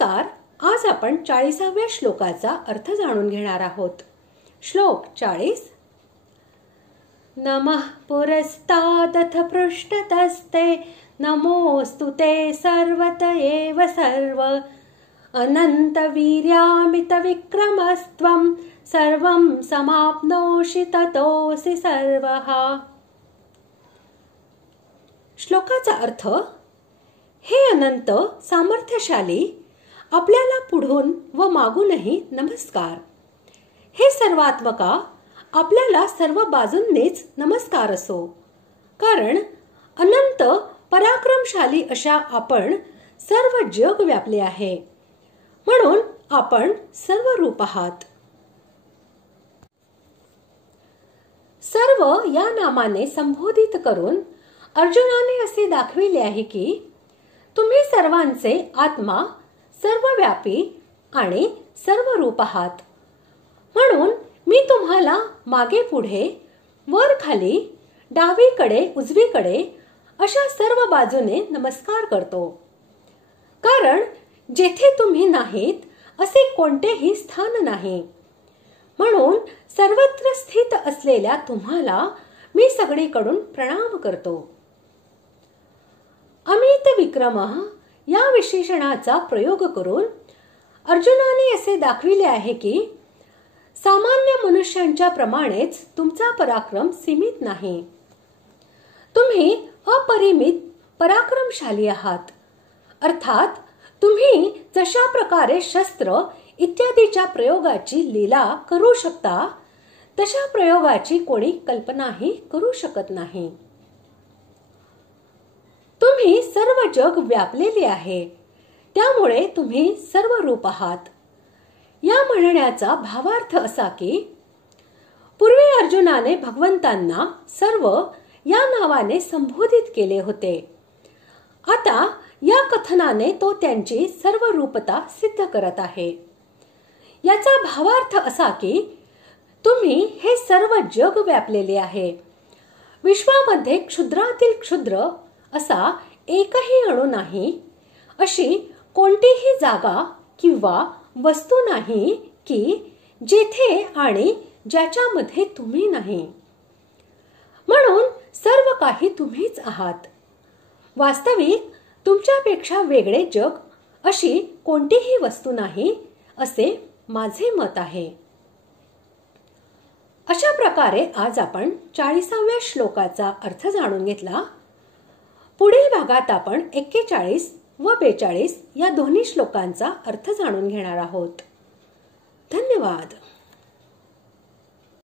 नमस्कार. आज आपण 40व्या श्लोकाचा अर्थ जाणून घेणार आहोत. श्लोक 40. नमः पुरस्तादथ पृष्ठतस्ते नमोऽस्तु ते सर्वत एव सर्व अनंत वीर्यामित विक्रमस्त्वं सर्वं समाप्नोषि ततोऽसि सर्वः. श्लोकाचा अर्थ: हे अनंत सामर्थ्यशाली, आपल्याला पुढून व मागूनही नमस्कार. हे सर्वात्मका, आपल्याला सर्व बाजूंनीच नमस्कार असो. कारण अनंत पराक्रमशाली अशा आपण सर्व जग व्यापले आहे, म्हणून आपण सर्व रूप आहात. सर्व या नामाने संबोधित करून अर्जुनाने असे दाखविले आहे की तुम्ही सर्वांचे आत्मा, सर्वव्यापी आणि सर्व रूप आहात. म्हणून मी तुम्हाला मागे पुढे, वर खाली, डावीकडे उजवीकडे अशा सर्व बाजूने नमस्कार करतो. कारण जेथे तुम्ही नाहीत असे कोणतेही स्थान नाही. म्हणून सर्वत्र स्थित असलेल्या तुम्हाला मी सगळीकडून प्रणाम करतो. अमित विक्रमः या विशेषणाचा प्रयोग करून अर्जुनाने असे दाखविले आहे की सामान्य मनुष्यांच्या प्रमाणेच तुमचा पराक्रम सीमित नाही. तुम्ही अपरिमित पराक्रमशाली आहात. अर्थात तुम्ही जशा प्रकारे शस्त्र इत्यादीच्या प्रयोगाची लीला करू शकता, तशा प्रयोगाची कोणी कल्पनाही करू शकत नाही. तुम्ही सर्व जग व्यापलेले आहे, त्यामुळे तुम्ही सर्व रूप आहात. या म्हणण्याचा भावार्थ असा की पूर्वी अर्जुनाने भगवंतांना सर्व या नावाने संबोधित केले होते. आता या कथनाने तो त्यांची सर्व रूपता सिद्ध करत आहे. याचा भावार्थ असा की तुम्ही हे सर्व जग व्यापलेले आहे. विश्वामध्ये क्षुद्रातील क्षुद्र असा एकही अणू नाही, अशी कोणतीही जागा किंवा वस्तू नाही की जेथे आणि ज्याच्यामध्ये तुम्ही नाही. म्हणून सर्व काही तुम्हीच आहात. वास्तविक तुमच्यापेक्षा वेगळे जग अशी कोणतीही वस्तू नाही, असे माझे मत आहे. अशा प्रकारे आज आपण 40व्या श्लोकाचा अर्थ जाणून घेतला. पुढील भागात आपण 41 व 42 या दोन्ही श्लोकांचा अर्थ जाणून घेणार आहोत. धन्यवाद.